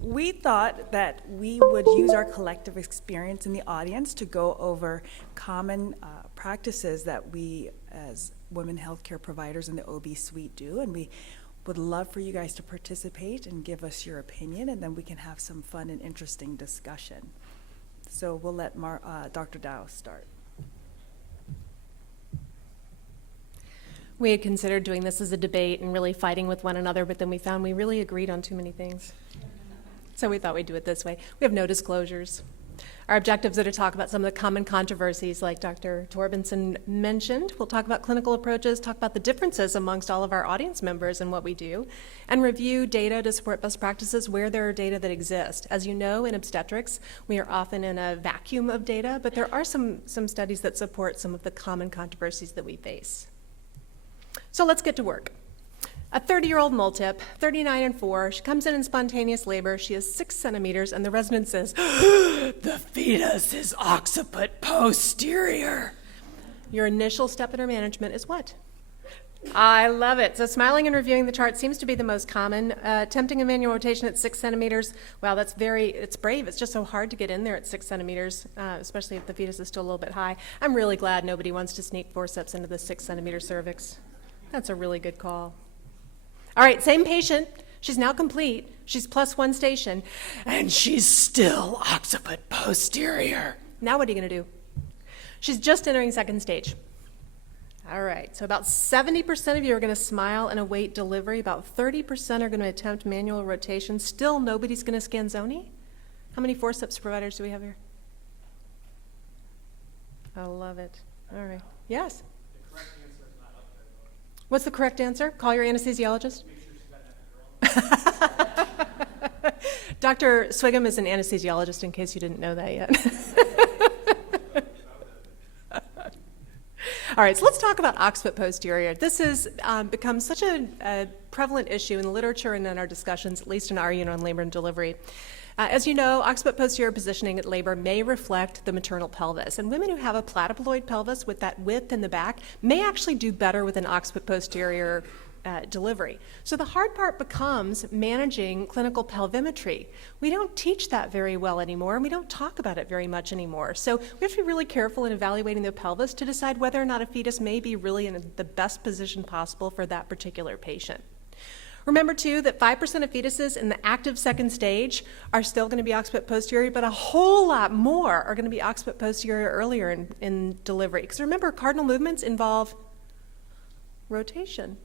We thought that we would use our collective experience in the audience to go over common practices that we as women healthcare providers in the OB suite do, and we would love for you guys to participate and give us your opinion, and then we can have some fun and interesting discussion. So we'll let Dr. Dow start. We had considered doing this as a debate and really fighting with one another, but then we found we really agreed on too many things. So we thought we'd do it this way. We have no disclosures. Our objectives are to talk about some of the common controversies like Dr. Torbenson mentioned. We'll talk about clinical approaches, talk about the differences amongst all of our audience members and what we do, and review data to support best practices where there are data that exist. As you know, in obstetrics, we are often in a vacuum of data, but there are some studies that support some of the common controversies that we face. So let's get to work. A 30-year-old multip, 39 and 4, she comes in spontaneous labor, she is 6 centimeters, and the resident says, "The fetus is occiput posterior." Your initial step in her management is what? I love it. So smiling and reviewing the chart seems to be the most common. Attempting a manual rotation at 6 centimeters, wow, it's brave. It's just so hard to get in there at 6 centimeters, especially if the fetus is still a little bit high. I'm really glad nobody wants to sneak forceps into the 6 centimeter cervix. That's a really good call. All right, same patient. She's now complete. She's +1 station, and she's still occiput posterior. Now what are you going to do? She's just entering second stage. All right, so about 70% of you are going to smile and await delivery. About 30% are going to attempt manual rotation. Still, nobody's going to scanzoni? How many forceps providers do we have here? I love it. All right. Yes? What's the correct answer? Call your anesthesiologist. Make sure she's got an Dr. Swigum is an anesthesiologist, in case you didn't know that yet. All right, so let's talk about occiput posterior. This has become such a prevalent issue in the literature and in our discussions, at least in our unit on labor and delivery. As you know, occiput posterior positioning at labor may reflect the maternal pelvis, and women who have a platyploid pelvis with that width in the back may actually do better with an occiput posterior delivery. So the hard part becomes managing clinical pelvimetry. We don't teach that very well anymore, and we don't talk about it very much anymore. So we have to be really careful in evaluating the pelvis to decide whether or not a fetus may be really in the best position possible for that particular patient. Remember, too, that 5% of fetuses in the active second stage are still going to be occiput posterior, but a whole lot more are going to be occiput posterior earlier in delivery. Because remember, cardinal movements involve rotation.